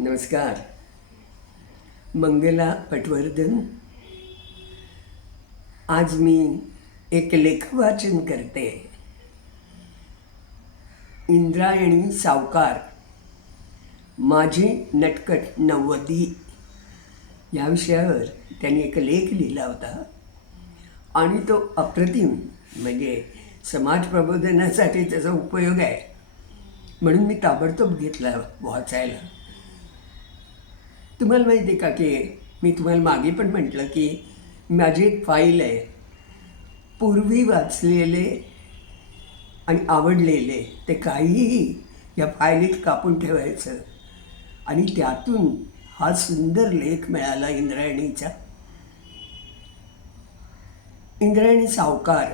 नमस्कार. मंगला पटवर्धन. आज मी एक लेखवाचन करते. इंद्रायणी सावकार, माझी नटखट नव्वदी या विषयावर त्यांनी एक लेख लिहिला होता आणि तो अप्रतिम, म्हणजे समाज प्रबोधनासाठी त्याचा उपयोग आहे म्हणून मी ताबडतोब घेतला वाचायला. तुम्हाला माहिती आहे का की मी तुम्हाला मागे पण म्हटलं की माझी एक फाईल आहे, पूर्वी वाचलेले आणि आवडलेले ते काहीही या फायलीत कापून ठेवायचं आणि त्यातून हा सुंदर लेख मिळाला इंद्रायणीचा. इंद्रायणी सावकार.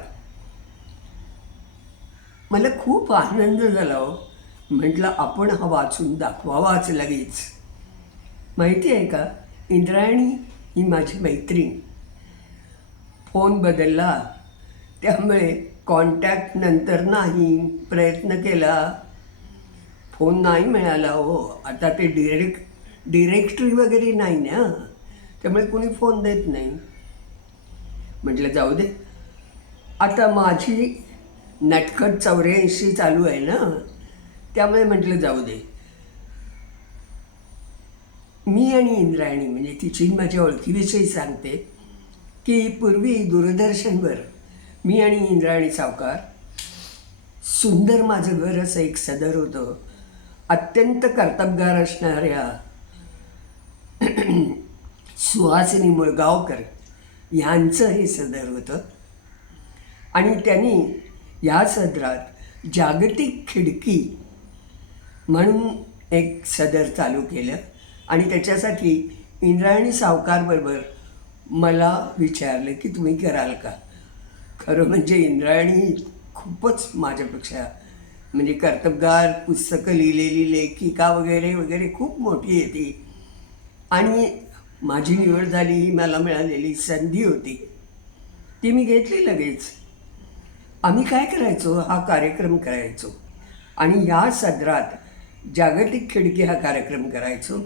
मला खूप आनंद झाला हो. म्हटलं आपण हा वाचून दाखवावाच लगेच. माहिती आहे का, इंद्रायणी ही माझी मैत्रीण. फोन बदलला त्यामुळे कॉन्टॅक्ट नंतर नाही, प्रयत्न केला, फोन नाही मिळाला हो. आता ते डिरेक्टरी वगैरे नाही ना, त्यामुळे कोणी फोन देत नाही. म्हटलं जाऊ दे, आता माझी नटखट 84 चालू आहे ना, त्यामुळे म्हटलं जाऊ दे. मी आणि इंद्रायणी, म्हणजे तिची माझ्या ओळखीविषयी सांगते की पूर्वी दूरदर्शनवर मी आणि इंद्रायणी सावकार, सुंदर माझं घर असं एक सदर होतं. अत्यंत कर्तबगार असणाऱ्या सुहासिनी मुळगावकर यांचं हे सदर होतं आणि त्यांनी या सदरात जागतिक खिडकी म्हणून एक सदर चालू केलं आणि त्याच्यासाठी इंद्रायणी सावकारबरोबर मला विचारलं की तुम्ही कराल का. खरं म्हणजे इंद्रायणी खूपच माझ्यापेक्षा म्हणजे कर्तबगार, पुस्तकं लिहिलेली लेखिका वगैरे वगैरे खूप मोठी आहे ती. आणि माझी निवड झाली ही मला मिळालेली संधी होती, ती मी घेतली लगेच. आम्ही काय करायचो, हा कार्यक्रम करायचो आणि या सदरात जागतिक खिडकी हा कार्यक्रम करायचो.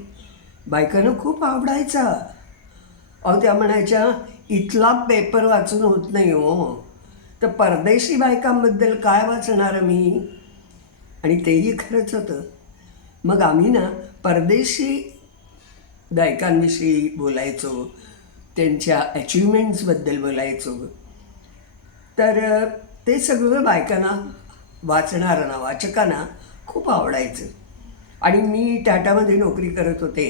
बायकांना खूप आवडायचा. अहो, त्या म्हणायच्या इथला पेपर वाचून होत नाही हो, तर परदेशी बायकांबद्दल काय वाचणार मी. आणि तेही खरंच होतं. मग आम्ही ना परदेशी गायकांविषयी बोलायचो, त्यांच्या अचिव्हमेंट्सबद्दल बोलायचो. तर ते सगळं बायकांना, वाचणाऱ्यांना, वाचकांना खूप आवडायचं. आणि मी टाटामध्ये नोकरी करत होते,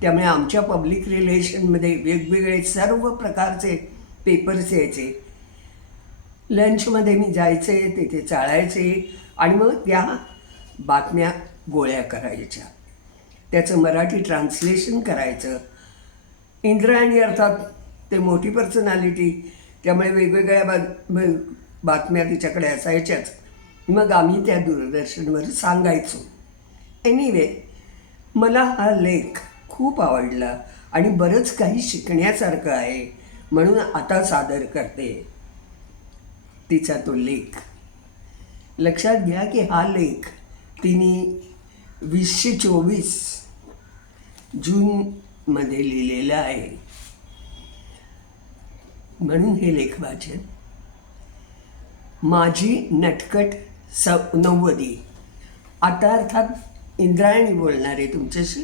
त्यामुळे आमच्या पब्लिक रिलेशनमध्ये वेगवेगळे सर्व प्रकारचे पेपर्स यायचे. लंचमध्ये मी जायचे, तिथे चाळायचे आणि मग त्या बातम्या गोळ्या करायच्या, त्याचं मराठी ट्रान्सलेशन करायचं. इंद्रायणी अर्थात ते मोठी पर्सनॅलिटी, त्यामुळे वेगवेगळ्या बातम्या तिच्याकडे असायच्याच. मग आम्ही त्या दूरदर्शनवर सांगायचो. एनिवे, मला हा लेख खूप आवडला आणि बरंच काही शिकण्यासारखं आहे म्हणून आता सादर करते तिचा तो लेख. लक्षात घ्या की हा लेख तिने 2024 जूनमध्ये लिहिलेला आहे. म्हणून हे लेख वाचन. माझी नटखट नव्वदी. आता अर्थात इंद्रायणी बोलणार आहे तुमच्याशी.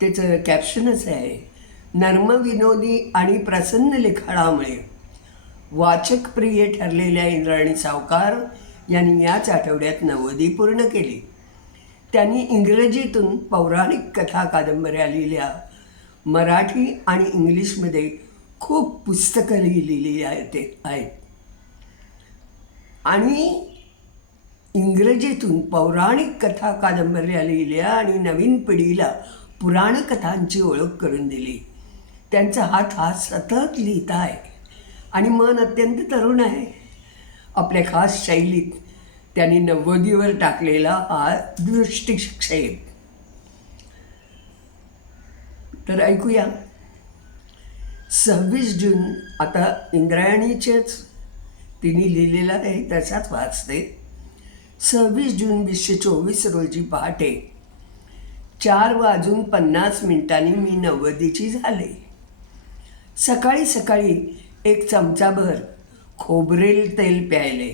त्याचं कॅप्शनच आहे, नर्मविनोदी आणि प्रसन्न लिखाणामुळे वाचक प्रिय ठरलेल्या इंद्रायणी सावकार यांनी याच आठवड्यात नव्वदी पूर्ण केली. त्यांनी इंग्रजीतून पौराणिक कथा कादंबऱ्या लिहिल्या. मराठी आणि इंग्लिशमध्ये खूप पुस्तकं लिहिलेली आहेत आणि इंग्रजीतून पौराणिक कथा कादंबऱ्या लिहिल्या आणि नवीन पिढीला पुराणकथांची ओळख करून दिली. त्यांचा हात हा सतत लिहित आहे आणि मन अत्यंत तरुण आहे. आपल्या खास शैलीत त्यांनी नव्वदीवर टाकलेला हा दृष्टिक्षेप. तर ऐकूया. 26 जून, आता इंद्रायणीचेच तिने लिहिलेलं आहे तशाच वाचते. 26 जून 2024 रोजी पहाटे 4:50 मी नव्वदीची झाले. सकाळी सकाळी एक चमचाभर खोबरेल तेल प्यायले.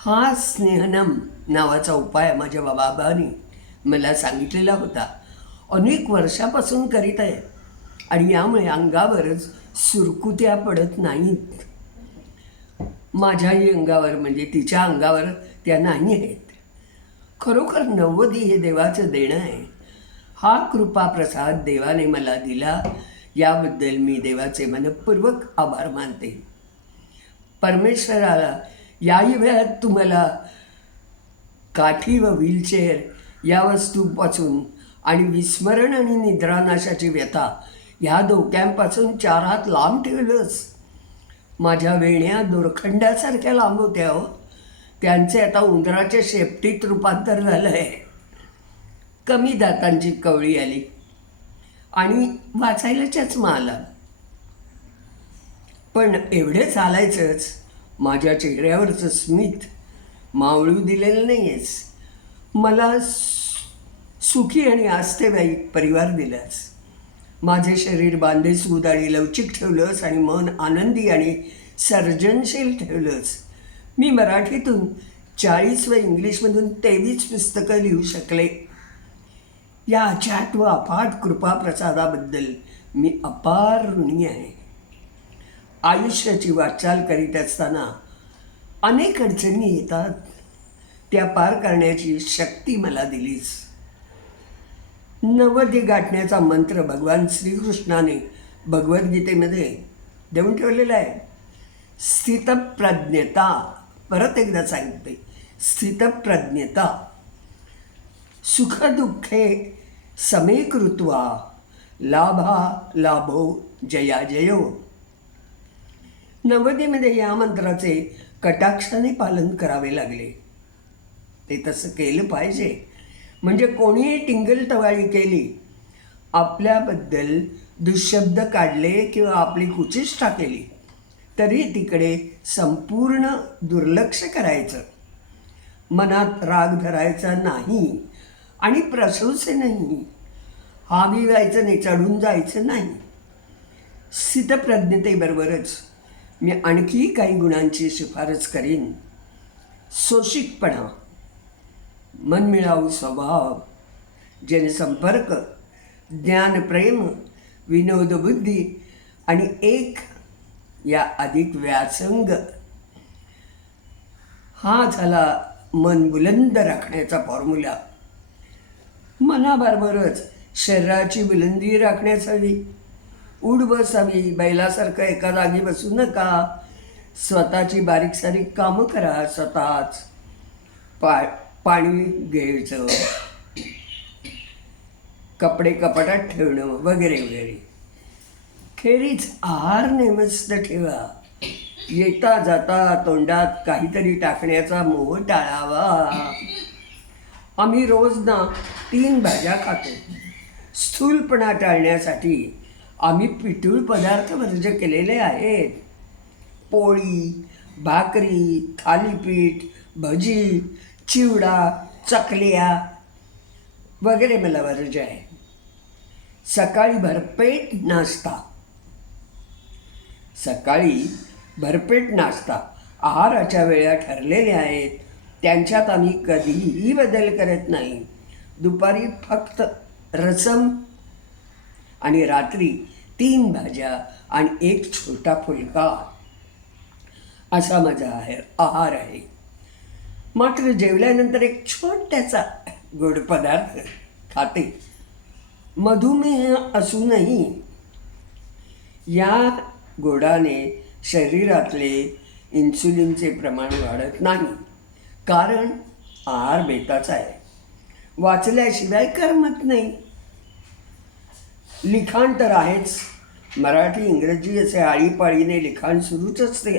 हा स्नेहनम नावाचा उपाय माझ्या बाबांनी मला सांगितलेला होता. अनेक वर्षापासून करीत आहे आणि यामुळे अंगावरच सुरकुत्या पडत नाहीत. माझ्याही अंगावर म्हणजे तिच्या अंगावर त्या नाही आहेत. खरोखर नव्वदी हे देवाचं देणं आहे. हा कृपाप्रसाद देवाने मला दिला याबद्दल मी देवाचे मनपूर्वक आभार मानते. परमेश्वराला याही वेळात तुम्हाला काठी व व्हीलचेअर या वस्तूपासून आणि विस्मरण आणि निद्रानाशाची व्यथा ह्या धोक्यांपासून 4 हात लांब ठेवलंच. माझ्या वेण्या दोरखंडासारख्या लांब होत्या हो. त्यांचे आता उंदराच्या शेपटीत रूपांतर झालं आहे. कमी दातांची कवळी आली आणि वाचायला चष्मा आला. पण एवढे चालायचंच, माझ्या चेहऱ्यावरचं स्मित मावळू दिलेलं नाही आहेस. मला सुखी आणि आस्थेवाईक परिवार दिलास. माझे शरीर बांधेसूद आणि लवचिक ठेवलंस आणि मन आनंदी आणि सर्जनशील ठेवलंस. मी मराठीतून 40 व इंग्लिशमधून 23 पुस्तकं लिहू शकले. या अचाट व अफाट कृपाप्रसादाबद्दल मी अपार ऋणी आहे. आयुष्याची वाटचाल करीत असताना अनेक अडचणी येतात. त्या पार करण्याची शक्ती मला दिलीस. नव्वदी गाठण्याचा मंत्र भगवान श्रीकृष्णाने भगवद्गीतेमध्ये देऊन ठेवलेला आहे. स्थितप्रज्ञता, परत एकदा सांगते, स्थितप्रज्ञता. सुखदुःखे समीकृत्वा लाभा लाभो जयाजयो. नव्वदीमध्ये या मंत्राचे कटाक्षाने पालन करावे लागले. ते तसं केलं पाहिजे. म्हणजे कोणीही टिंगलटवाळी केली, आपल्याबद्दल दुःशब्द काढले किंवा आपली कुचेष्टा केली तरी तिकडे संपूर्ण दुर्लक्ष करायचं. मनात राग धरायचा नाही आणि प्रशंसेनंही हावी व्हायचं नाही, चढून जायचं नाही. स्थितप्रज्ञतेबरोबरच मी आणखी काही गुणांची शिफारस करीन. सोशिकपणा, मनमिळावू स्वभाव, जनसंपर्क, ज्ञानप्रेम, विनोदबुद्धी आणि एक या अधिक व्यासंग. हा झाला मन बुलंद राखण्याचा फॉर्म्युला. मनाबरोबरच शरीराची बुलंदी राखण्यासाठी उठ बसावी. बैलासारखं एका जागी बसू नका. स्वतःची बारीक सारीक कामं करा. स्वतःच पाणी घ्यायचं, कपडे कपाटात ठेवणं वगैरे वगैरे. खेरीज आहार नेमस्त ठेवा. येता जाता तोंडात काहीतरी टाकण्याचा मोह टाळावा. आम्ही रोज ना 3 भाज्या खातो. स्थूलपणा टाळण्यासाठी आम्ही पिठूळ पदार्थ वर्ज केलेले आहेत. पोळी, भाकरी, थालीपीठ, भजी, चिवडा, चकल्या वगैरे मला वर्ज आहे. सकाळी भरपेट नाश्ता आहाराच्या वेळा ठरलेल्या आहेत. त्यांच्यात आम्ही कधीही बदल करत नाही. दुपारी फक्त रसम आणि रात्री 3 भाज्या आणि 1 छोटा फुलका असा माझा आहार आहे. मात्र जेवल्यानंतर एक छोटासा गोड पदार्थ खाते. मधुमेह असूनही या गोडाने शरीरातले इन्सुलिनचे प्रमाण वाढत नाही. कारण आहार बेताचा आहे. वाचल्याशिवाय करमत नाही. लिखाण तर आहेच. मराठी इंग्रजी असे आळीपाळीने लिखाण सुरूच असते.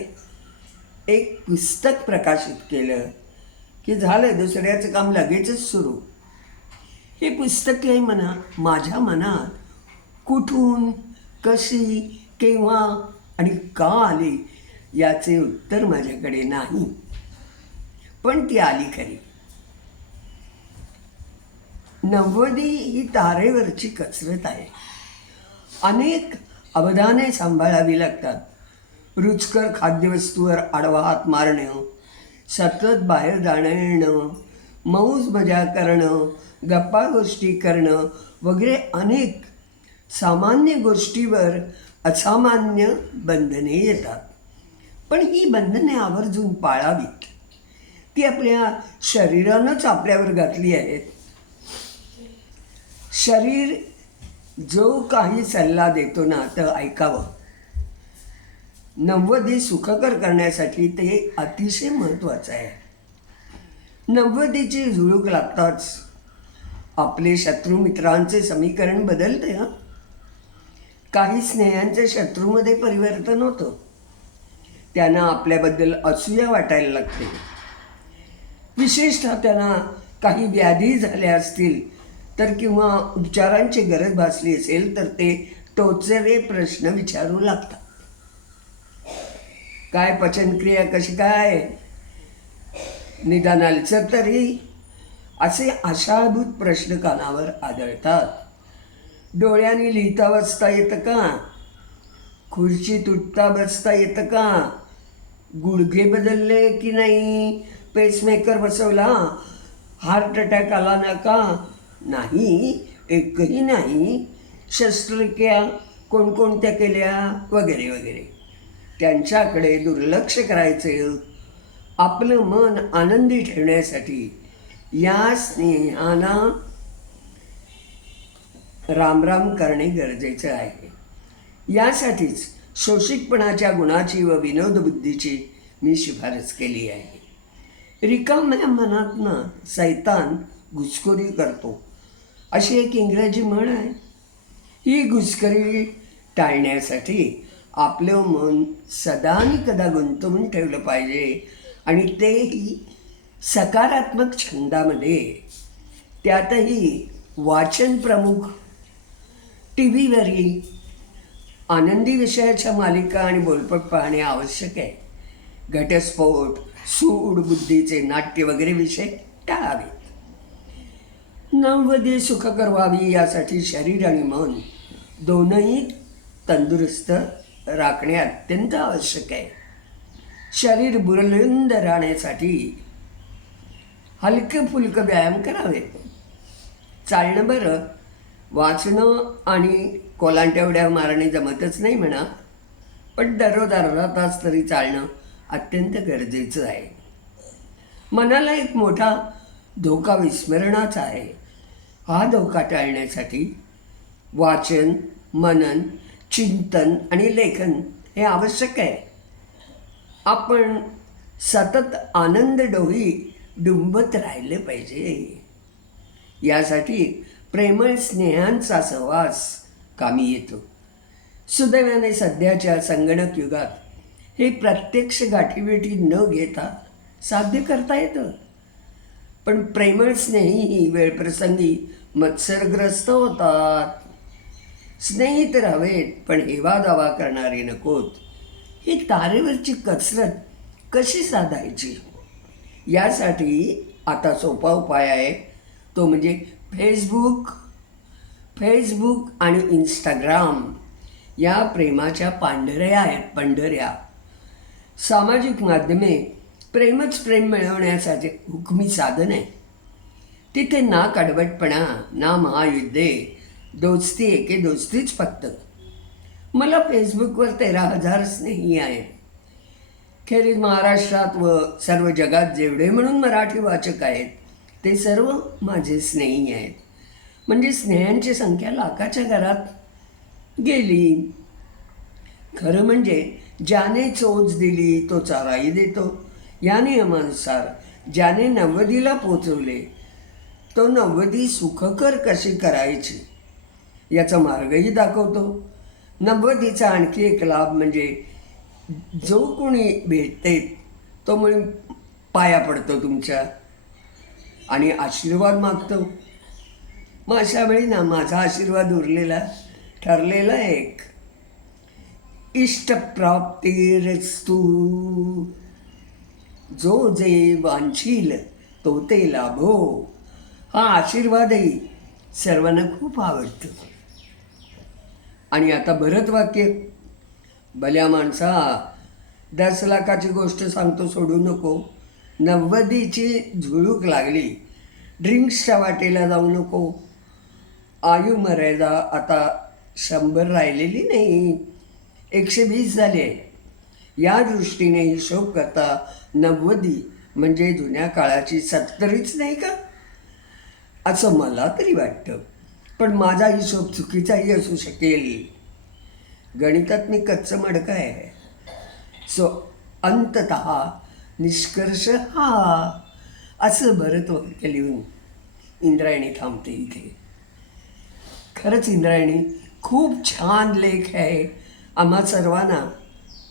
एक पुस्तक प्रकाशित केलं की झालं, दुसऱ्याचं काम लगेचच सुरू. हे पुस्तकही माझ्या मनात कुठून, कशी, केव्हा आणि का आली याचे उत्तर माझ्याकडे नाही. पण ती आली खरी. नव्वदी ही तारेवरची कसरत आहे. अनेक अवधाने सांभाळावी लागतात. रुचकर खाद्यवस्तूवर आडवा हात मारणं, सतत बाहेर जाणं येणं, मौज मजा करणं, गप्पा गोष्टी करणं वगैरे अनेक सामान्य गोष्टीवर असामान्य बंधने येतात. पण ही बंधने आवर्जून पाळावीत. ती आपल्या शरीरानंच आपल्यावर घातली आहेत. शरीर जो काही सल्ला देतो ना तर ऐकावं. नव्वदी सुखकर करण्यासाठी ते अतिशय महत्त्वाचं आहे. नव्वदीची झुळूक लागताच आपले शत्रू मित्रांचे समीकरण बदलते. हं, काही स्नेहांच्या शत्रूमध्ये परिवर्तन होतं. त्यांना आपल्याबद्दल असूया वाटायला लागते. विशेषतः त्यांना काही व्याधी झाल्या असतील तर किंवा उपचारांची गरज भासली असेल तर ते टोचरे प्रश्न विचारू लागतात. काय पचनक्रिया कशी काय, निदान अल्सर तरी, असे आशाभूत प्रश्न कानावर आदळतात. डोळ्यांनी लिहिता वाचता येतं का, खुर्ची तुटता बसता येतं का, गुडघे बदलले की नाही, पेसमेकर बसवला, हार्ट अटॅक आला ना का, नाही, एकही नाही, शस्त्रक्रिया कोणकोणत्या केल्या वगैरे वगैरे. त्यांच्याकडे दुर्लक्ष करायचे. आपलं मन आनंदी ठेवण्यासाठी या स्नेहाना रामराम करणे गरजेचं आहे. यासाठीच शोषितपणाच्या गुणाची व विनोदबुद्धीची मी शिफारस केली आहे. रिकाम्या मनातनं सैतान घुसखोरी करतो, अशी एक इंग्रजी म्हण आहे. ही घुसखोरी टाळण्यासाठी आपलं मन सदा आणि कदा गुंतवून ठेवलं पाहिजे, आणि तेही सकारात्मक छंदामध्ये. त्यातही वाचन प्रमुख, टी व्हीवरही आनंदी विषयाच्या मालिका आणि बोलपट पाहणे आवश्यक आहे. घटस्फोट, सूड बुद्धीचे नाट्य वगैरे विषय टाळावेत. नव्वदी सुखकर व्हावी यासाठी शरीर आणि मन दोनही तंदुरुस्त राखणे अत्यंत आवश्यक आहे. शरीर बुलंद राहण्यासाठी हलके फुलके व्यायाम करावेत. चालणं बरं, वाचणं आणि कोलांट्या उड्या मारणे जमतच नाही म्हणा, पण दररोज अर्धा तास तरी चालणं अत्यंत गरजेचं आहे. मनाला एक मोठा धोका विस्मरणाचा आहे. हा धोका टाळण्यासाठी वाचन, मनन, चिंतन आणि लेखन हे आवश्यक आहे. आपण सतत आनंद डोही डुंबत राहिले पाहिजे. यासाठी प्रेमळ स्नेहांचा सहवास कामी येतो. सुदैवाने सध्याच्या संगणक युगात हे प्रत्यक्ष गाठीभेटी न घेता साध्य करता येतं. पण प्रेमळ स्नेहीही वेळप्रसंगी मत्सरग्रस्त होतात. स्नेही तर हवेत, पण हेवा दावा करणारे नकोत. ही तारेवरची कसरत कशी साधायची, यासाठी आता सोपा उपाय आहे. तो म्हणजे फेसबुक आणि इंस्टाग्राम या प्रेमाच्या पांढऱ्या आहेत. पंढऱ्या सामाजिक माध्यमे प्रेमच प्रेम मिळवण्यासाठी हुकमी साधन आहे. तिथे ना कडवटपणा, ना महायुद्धे, दोस्ती एके दोस्तीच फक्त. मला फेसबुकवर 13,000 स्नेही आहेत. खेरीज महाराष्ट्रात व सर्व जगात जेवढे म्हणून मराठी वाचक आहेत ते सर्व माझे स्नेही आहेत. म्हणजे स्नेहांची संख्या लाखाच्या घरात गेली. खरं म्हणजे ज्याने चोच दिली तो चाराही देतो, या नियमानुसार ज्याने नव्वदीला पोचवले तो नव्वदी सुखकर कशी करायची याचा मार्गही दाखवतो. नव्वदीचा आणखी एक लाभ म्हणजे जो कोणी भेटते तो म्हणून पाया पडतो तुमच्या आणि आशीर्वाद मागतो. मग अशा वेळी ना माझा आशीर्वाद उरलेला ठरलेला एक, इष्टप्राप्तिरस्तु, जो जे वांछील तो ते लाभो. हा आशीर्वादही सर्वांना खूप आवडतं. आणि आता भरत वाक्य, भल्या माणसा 10 लाखाची गोष्ट सांगतो सोडू नको, 90ची झुळूक लागली, ड्रिंक्सच्या वाटेला जाऊ नको, आयु मर्यादा आता 100 राहिलेली नाही, 120 झाले. या दृष्टीने हिशोब करता 90 म्हणजे जुन्या काळाची 70च नाही का, असं मला तरी वाटतं. पण माझा हिशोब चुकीचाही असू शकेल. गणितात मी कच्चं मडकं आहे. सो अंततः निष्कर्ष हा, असं भरत वाक्य लिहून इंद्रायणी थांबते इथे. खरंच इंद्रायणी खूप छान लेख आहे. आम्हा सर्वांना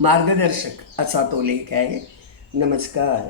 मार्गदर्शक असा तो लेख आहे. नमस्कार.